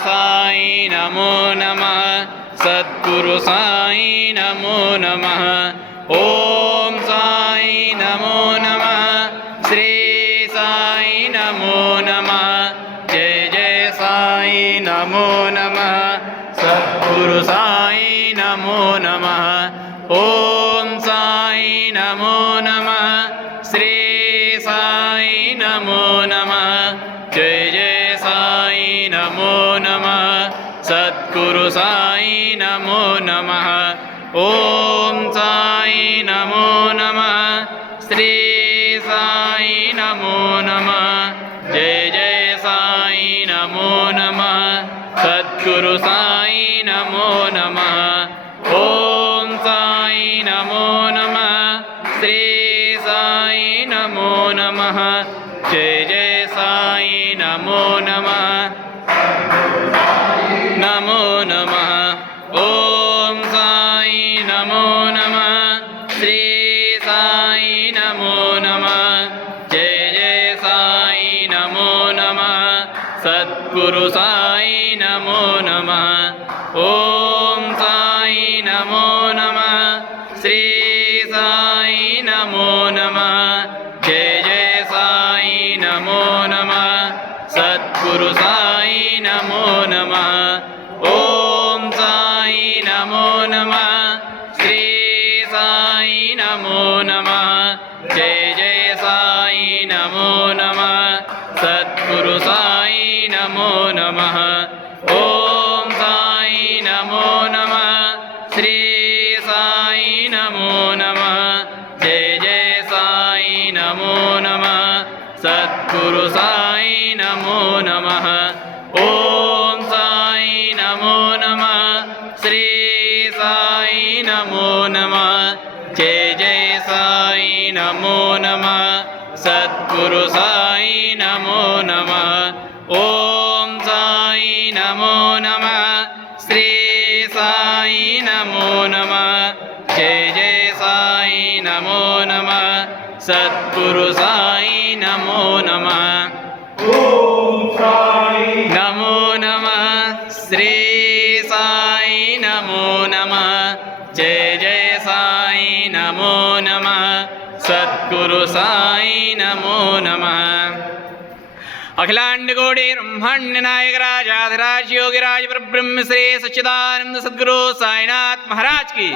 साई नमो नमः सद्गुरु साई नमो नमः ओम साई नमो नमः श्री साई नमो नमः जय जय साई नमो नमः सद्गुरु साई नमो नमः ओम साई नमो नमः श्री साई नमो नमः जय जय साई नमो नमः सद्गुरु साई नमो नमः ओम साई नमो नमः श्री साई नमो नमः जय जय साई नमो नमः सद्गुरु साई नमो नमः ओम साई नमो नमः श्री साई नमो नमः जय जय साई नमो नमः नमो नमः ओम साई नमो नमः श्री साई नमो नमः जय जय साई नमो नमः सद्गुरु साई नमो नमः ओम साई नमो नमः श्री साई नमो नमः जय जय साई नमो नमः सद्गुरु साई नमो नमः ओम साई नमो नमः श्री साई नमो नमः जय जय साई नमो नमः सद्गुरु साई नमो नमः ओम साई नमो नमः श्री साई नमो नमः जय जय साई नमो नमः सद्गुरु साई नमो नमः ओम साई नमो नमः श्री साई नमो नमः जय जय साई नमो नमः सद्गुरु साई नमो नमः ओम साई नमो नमः श्री साई नमो नमः जय जय साई नमो नमः सद्गुरु साई नमो नमः नमो नमः श्री साई नमो नमः जय जय साई नमो नमः सद्गुरु साई नमो नमः अखिलांड कोटि ब्रह्मांड नायक राजाधिराज योगिराज परब्रह्म श्री सच्चिदानंद सद्गुरु साईनाथ महाराज की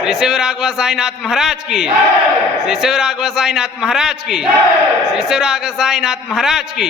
श्री शिवराघवा साईनाथ महाराज की श्री शिवराघवा साईनाथ महाराज की श्री शिवराघवा साईनाथ महाराज की